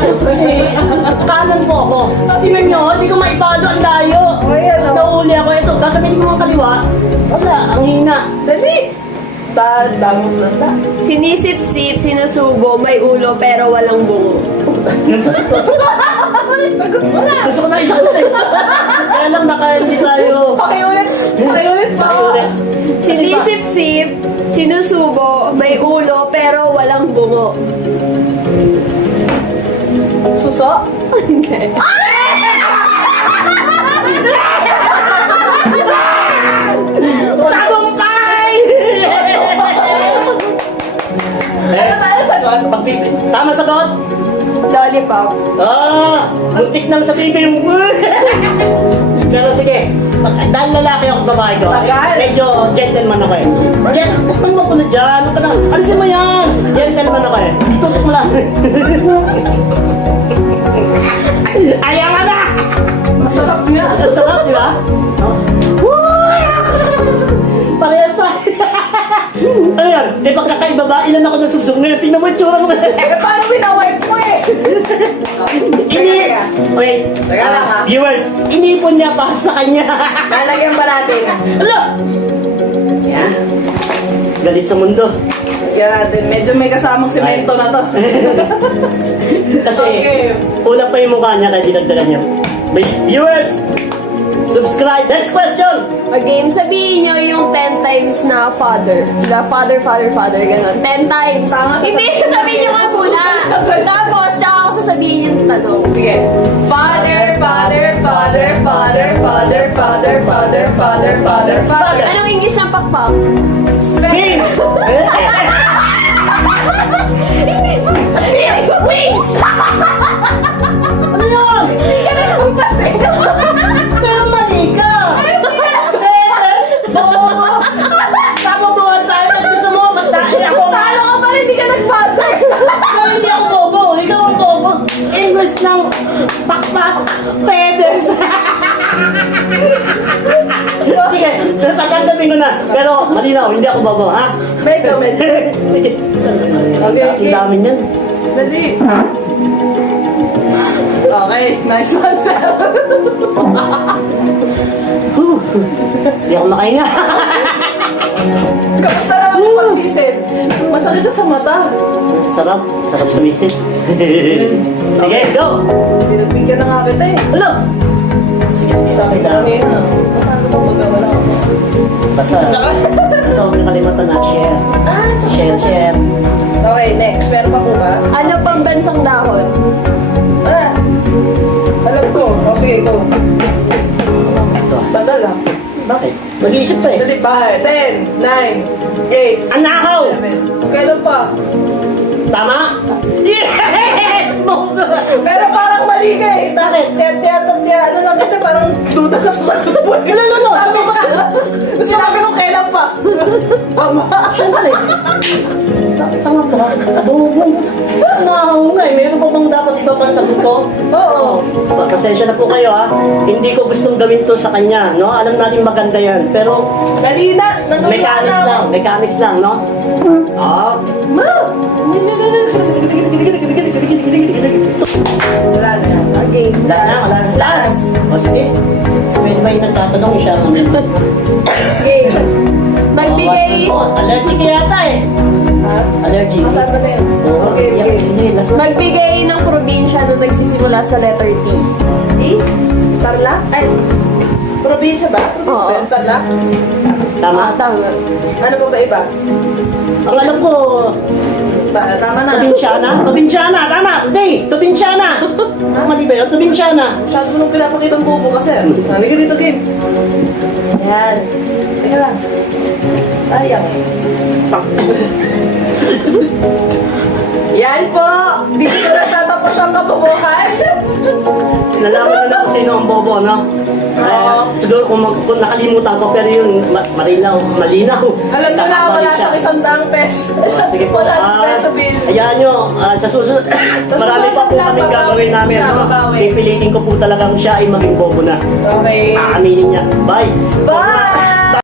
Kasi kanan po ako. Tingnan nyo, hindi ko maipalo ang layo. Nahuli ako. Ito, gagamitin ko ang kaliwa. Wala, ang hina. Dali! Daming sulanda. Sinisip-sip, sinusubo, may ulo pero walang bungo. Gusto ko na isang ulit. Kaya lang hindi tayo. Pakiulit pa. Pakiulit. Sinisip-sip, sinusubo, may ulo pero walang bungo. Suso? Hindi. Tagumpay! Ano tayo sagot? Tama sagot? Lollipop. Muntik nang sabihin ko yung Pero sige, dahil lalaki ako sa babae ko, Tagal. medyo gentleman ako eh. Huwag mo na dyan, huwag ka na, alisin mo yan! Gentleman ako eh. Tutok mo lang. Ayaw ka na! Masarap nga. Ang sarap, di ba? Parehas pa. Ano yan? Eh pagkakaiba ba? Ilan ako ng subsog ngayon? Tingnan mo yung tsura mo na. Paano winawipe mo eh? Wait. Teka lang, ha? Viewers, inipon niya pa sa kanya. Lalagyan pa natin. Ala! Yan. Galit sa mundo. Lagyan natin. Medyo may kasamang semento na to. Kasi, Okay. ulap pa yung mukha niya kaya dinagdagan niya. Viewers, subscribe. Next question! A game, sabihin nyo yung 10 times na father. The father, gano'n. 10 times. Tama, Hindi, sasabihin nyo nga muna. Tapos, tsaka ako sasabihin yung tanong. Sige. Father. Anong English ng pakpak? Games! Hindi pa. Wings! Ano yun? Hindi ka na lumpas eh. Pero mali ka! Betes! Bobo! Kabobohan tayo kasi gusto mo magtahi ako. Talo ka pa rin, hindi ka nagbasa. Pero hindi ako bobo. Ikaw ang bobo. English ng pakpak. Feathers. Sige, tatanggapin ko na. Pero malinaw, hindi ako bobo, ha? Medyo. Sige. Okay. Ang dami niyan. Dali. Okay, nice answer. Hindi ako makahinga. Kamusta naman yung pagsisid? Masakit siya sa mata. Sarap. Sarap sumisid. Sige, go! Pinagbigyan na nga kita eh. Hello! Sige, sige. Sabi ko kanina. Paano mo pagka wala ako? Basta huwag na kalimutan na share. Share. Okay, next. Meron pa po ba? Ano pang bansang dahon? Ah! Alam ko. O sige, ito. Tagal ah. Bakit? Mag-iisip pa eh. Dali pa. 10, 9, 8, Anakaw! 7. Kailan pa? Tama? Yeah! Bongga! Pero parang mali ka eh. Bakit? Ano lang kasi parang duda ka sa sagot mo. No. Sinabi ko kailan pa. Tama. Siyempre. Tama ka. Bongga. Anakaw nga eh. Meron pa bang dapat iba pang sagot ko? Oo. Pasensya na po kayo ha. Hindi ko gustong gawin to sa kanya. No? Alam natin maganda yan. Pero Dali na. mechanics lang, no? Ma! Wala na yan. A game. Wala na. Last. O sige. Pwede ba yung nagtatanong siya? Game. Magbigay, Allergic yata eh. Ha? Allergic. Saan ba na yun? Okay, okay. Sige, last one. magbigay ng probinsya na nagsisimula sa letter T. E? Tarlac? Ay, probinsya ba? Oo. Tarlac? Tama? Tama. Ano pa ba iba? Ang alam ko, Tama na. Tubinsyana, tama! Hindi! Tubinsyana! Mali ba yun? Tubinsyana! Masyado mo nung pinapakita ang bubo kasi. Sabi ka dito, game. Yan. Teka lang. Sayang eh. Yan po! Dito ko na tatapos ang kabubuhan. Nalaman na kung sino ang bobo, no? Siguro kung nakalimutan ko, pero yun, malinaw. Alam nyo na, wala siyang 100 pesos. Sige po. 100 peso bill. Hayaan nyo, sa susunod, marami pa po kami gagawin namin. Siya, No? babawi. Pipilitin ko po talagang siya ay maging bobo na. Okay. Aaminin niya. Bye! Bye!